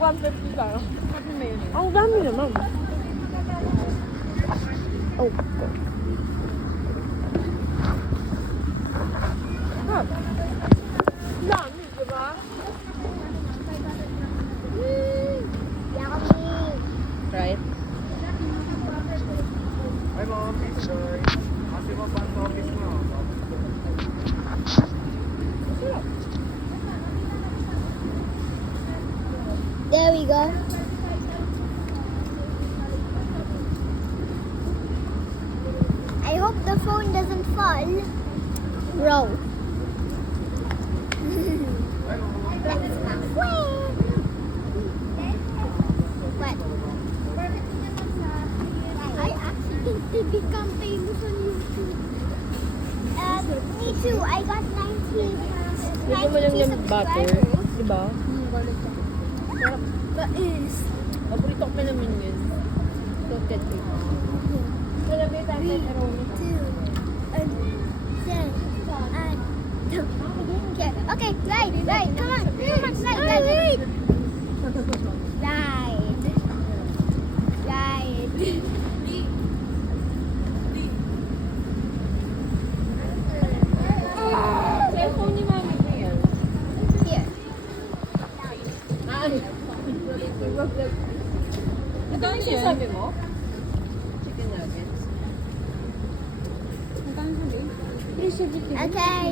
150 ka. Ang dami naman. Oh. Ah. Dami, diba? Yummy. Right? Hi mom, enjoy. Kasi mo pa ang office mo. There we go. I hope the phone doesn't fall. Bro. That's my friend. What? I actually think to become famous on YouTube. Me too. I got 19. Gusto mo lang yung butter. Diba? That is. Paborito ko pa naman yun. Salted egg. Kaya ba tayo Okay, ride. Come on, ride. Cellphone ni mami ko yan. Here. Ano yung sinasabi mo? Chicken nuggets. Okay.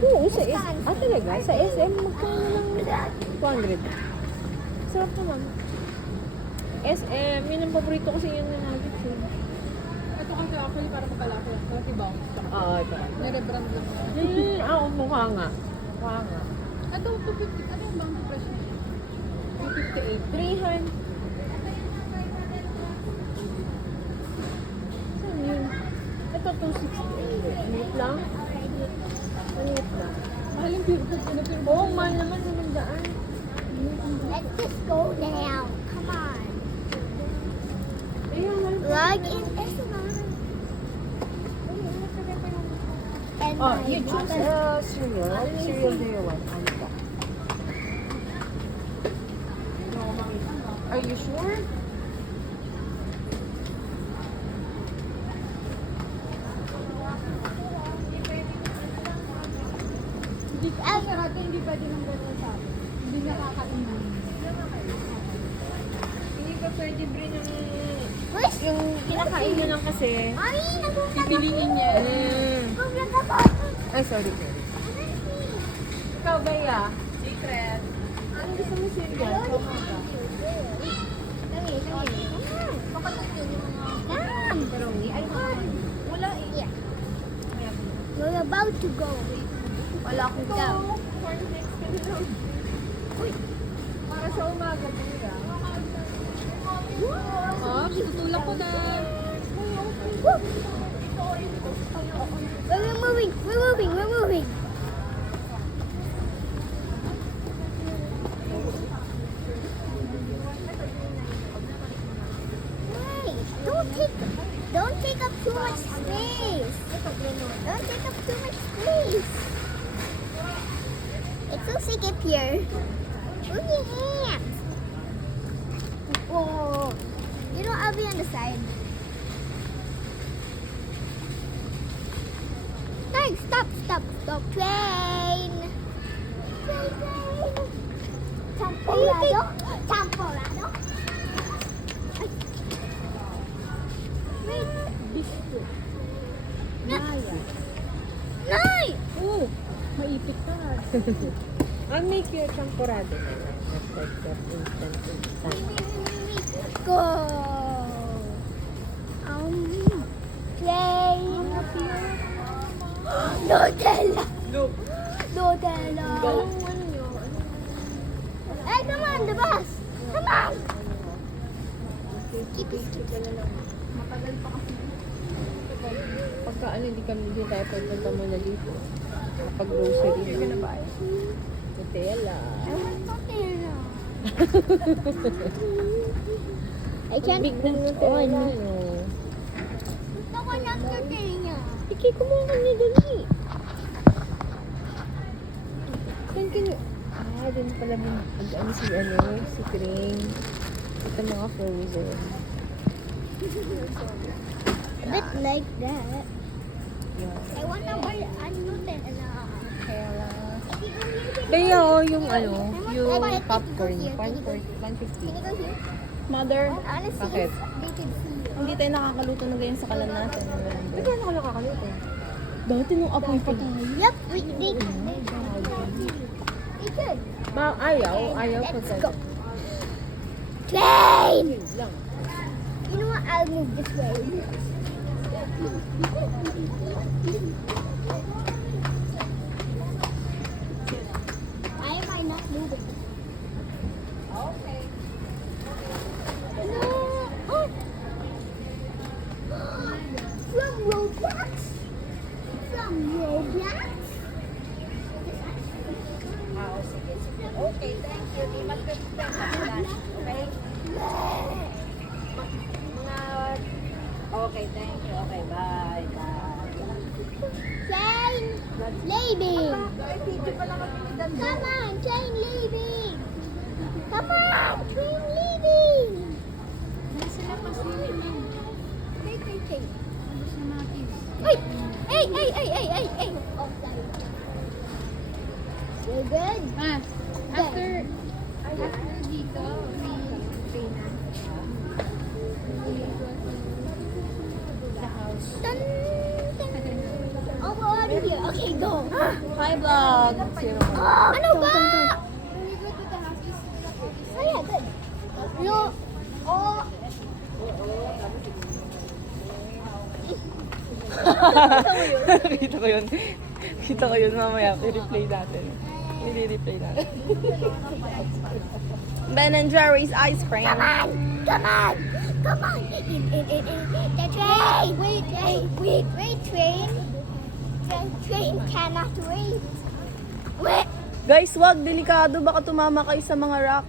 Oo, sa SM. Ah, talaga? Sa SM, magkano lang 200. Sarap naman. SM, yun ang paborito kasi yun na nuggets eh. Ito kasi actually para makalaki lang. Para tibaw. Oo, ito. Nare-brand lang. Mukha nga. Mukha nga. Ito, 250. Ano yung bang presyo niya? 358. 300. Saan yun? Ito, 260. Maliit lang? Maliit lang. Mahal yung pure food. Ano pure Oo, mahal naman sa nagdaan. Let's just go now. Come on. Ayun, mahal. Log in SMR. And Oh, my you choose cereal. What cereal do you want? Ano ba? Are you sure? Hindi kasi sarado, hindi pwede nang gano'n sa akin. Hindi nakakainin. Hindi ka pwede bring ng... Wish. Yung kinakain nyo lang kasi. Mami, nagulat Pipiliin niya. Nagulat ako. Ay, sorry. Ikaw ba ya? Secret. Ano gusto mo cereal? Kami. Kapatid yun yung mga... Macaroni? Ay, Wala eh. Yeah. We're about to go. wala akong Down. cornflakes ka na lang. Uy. Para sa umaga, pira. Oh, tutulak ko na. Woo. We're moving. Hey, don't take up too much space. Don't take up too much space. It's so sick up here. Move your hands. Whoa. You know, I'll be on the side. Hey, stop. Train. Champorado. Nay! Oh, maipit ka. I'll make you a champorado na lang. Like that instant. Go. Train. Nutella. Nutella. Anong ano nyo? Hey, come on, the bus. Come on. Skip. Matagal pa kasi. Pagka ano, hindi tayo pagpunta muna dito. Kapag grocery. You're gonna buy. Nutella. I want Nutella. I can't Big na put Nutella, on. no? Gusto ko ng Nutella. Iki, kumuha ka niya dali. Saan ka niya? Din pala ano si Kring. Ito mga frozen. Bit like that. Yeah. I wanna buy a new thing. Kaya yung yung popcorn, 150. Can you go here? Mother, Honestly, bakit? they can see you. Hindi tayo nakakaluto na ganyan sa kalan natin. Hindi tayo nakakaluto. Dati nung apoy pa tayo. Yep, they could. Ayaw Let's pa go. Train! lang. You know what? I'll move this way. Why am I not moving? Okay. No! Oh. From Roblox? From Roblox? Sige. Okay, thank you. Di magpipipin ka lang. Okay? Okay, thank you. Okay, bye. Train leaving. Come on, train leaving. Come on, train leaving. Wait. Hey. Oh, sorry. So good. After dito, may train na. Dun, dun. Oh, we're already here. Okay, go. Hi, vlog. Ano ba? When we go to the house, is Oh, yeah, good. No. Oh. Kita ko yun mamaya. I-replay natin. I-replay natin. Ben and Jerry's ice cream. Come on. In. The train. Wait, train. The train cannot wait. Wait. Guys, wag. Delikado. Baka tumama kayo sa mga rock.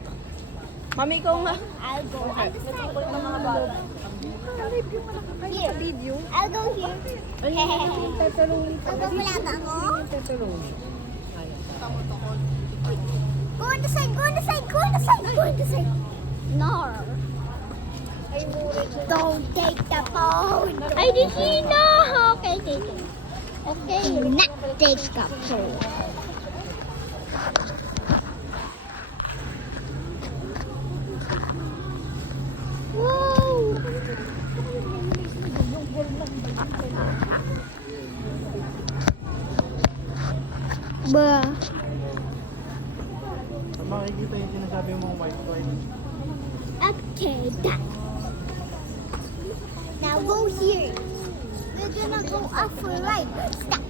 Mami, ikaw nga. I'll go on the side. Here. Video. I'll go here. Pepperoni. I'll go wala ba ako? Pepperoni. Go on the side. No. Don't take the phone. I didn't know. Okay, take it. Okay, not take the phone. Whoa. Ba. Makikita yung sinasabi mong white. Okay, done. Now go here. We're gonna go up for a ride. Stop.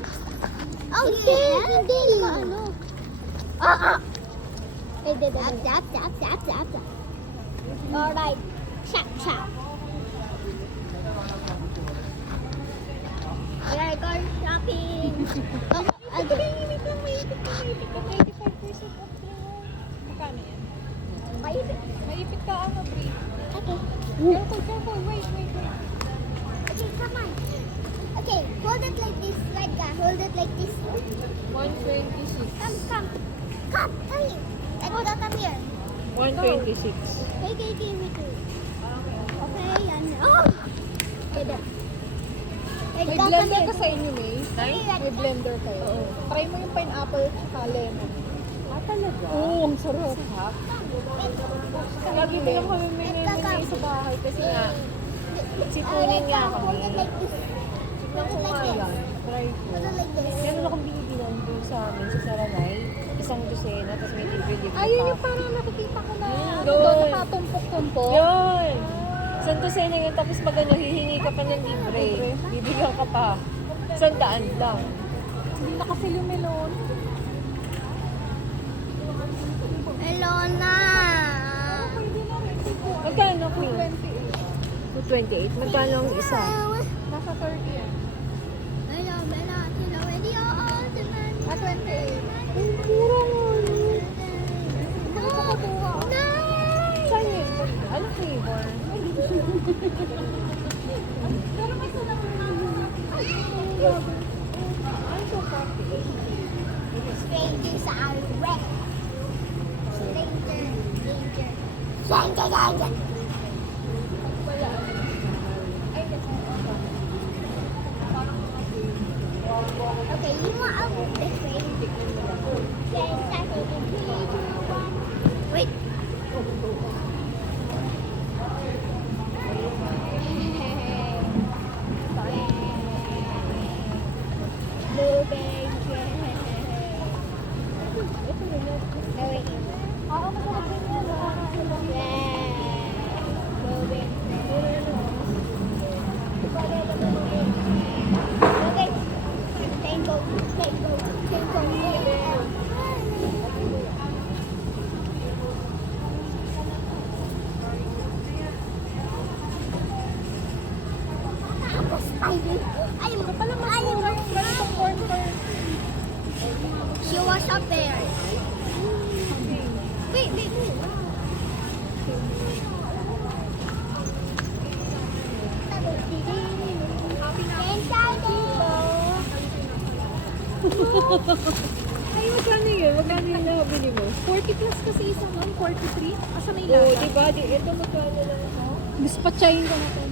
Oh, yeah. Hindi ka ano. Stop. Alright. Stop. We are going shopping. Oh, I'll go. Maipit lang. 95% off lang. Magkano yan? Maipit ka ano, Bri? Okay. Careful. Wait. Okay, come on. Okay, hold it like this, like that. Hold it like this. 126. Come here. Let's go, come here. 126. Okay, me too. Okay, yan. Oh! Okay, there. Let's May go, come blender here. ka sa inyo, May? May blender kayo. Try mo yung pineapple at lemon. Talaga? Oo, ang sarap. Lagi ko lang kami may Let's sa bahay kasi nga, Sipunin nga kami. Hold it like this. Tignan ko nga yan. Try ko. Hold it like this. Meron akong binibilan doon sa amin, sa Saranay. Isang dosena, tapos may libre-libre pa. ayun yung parang nakikita ko na Doon. doon nakatumpok-tumpok. Yun! Isang dosena yun, tapos pag ano, hihingi ka pa ng libre. Bibigyan ka pa. 100 lang. Hindi nakafill yung melon. Elona! Magkano, Queen? 228. Magkano ang isa? Nasa 30 yan. Hello, radio. Ah, 28. Ang mura mo. Nice! Saan yun? Ano flavor? Pero may sunang Strangers are red. Okay, you want to move this way? Then start moving. 3, 2, 1. Wait. Moving. Oo, masarap din yan. She was up there. Wait, wait, wait. Ay, magkano yun? Magkano yung nabili mo? 40 plus kasi isa nun, 43. Asa may Oo, lasa? diba? Ito magkano lang ito? Dispatchayin ko na to.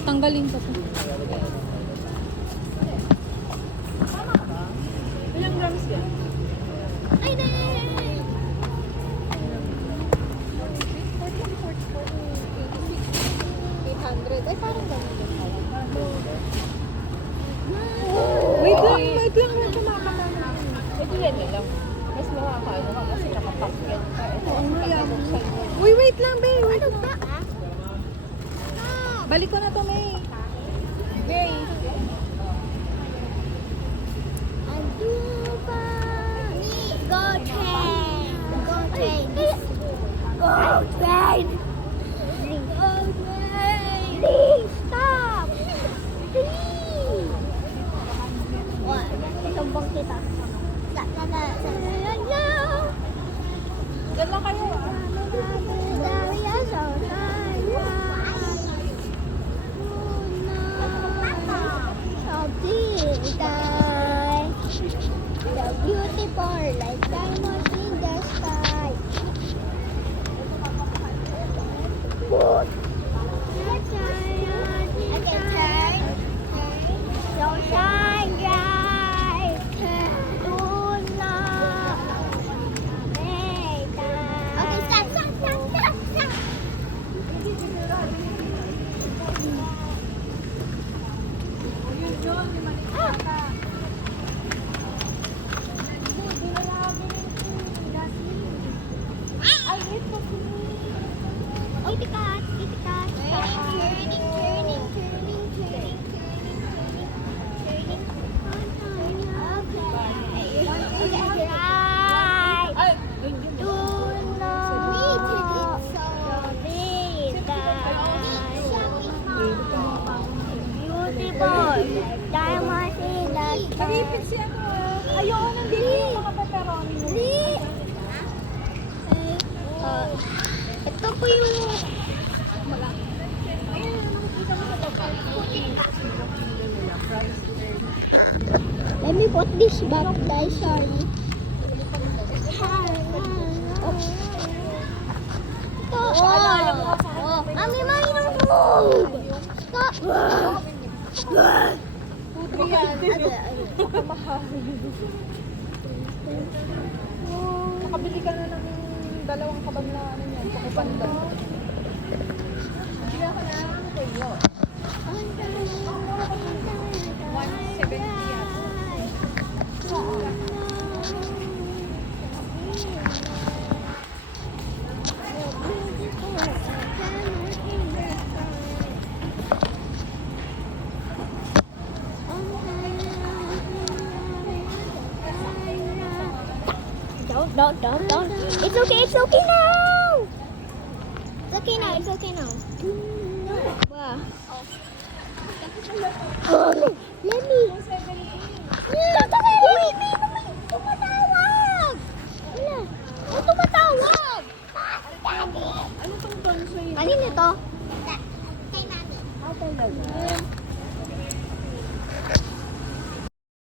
Tanggalin ko to. Ilang grams yan? Ay, na. 800. Ay, parang gano'n din pala. Wait lang lang kumakama. Ito yan na lang. Mas makakaano ka kasi nakapack yan. Ito ang pagkabuksan mo. Uy, wait lang, babe. Wait Ano lang. ba? Balik ko na to, May. May. Ando ba? Go train. Go train. Go train. Go train. Please stop. Please. What? Isumbong kita. Diyan lang kayo, ah. The beautiful like diamonds in the sky. Okay, turn. Don't shine bright. Do not make that. Okay, stop, stop, stop, stop, stop. Itikat, itikat. Turning, turning, turning, turning, turning, turning. Okay. Okay, right. Ay! Do not be beautiful. Diamond in the sky. Nag-ipit si ano. Ayoko nang bili yung mga pepperoni mo. Ito po yung let me put this back, guys. Sorry. Oh, Mami, Mami, no move! Stop! Putri yan. Nakabili ka na ng dalawang kabag na ano yan. Pakupandan. Bili ako na ano ko yun. 170 yata. Don't. It's okay now. It's okay now. It's okay now. Wow. Oh, let me.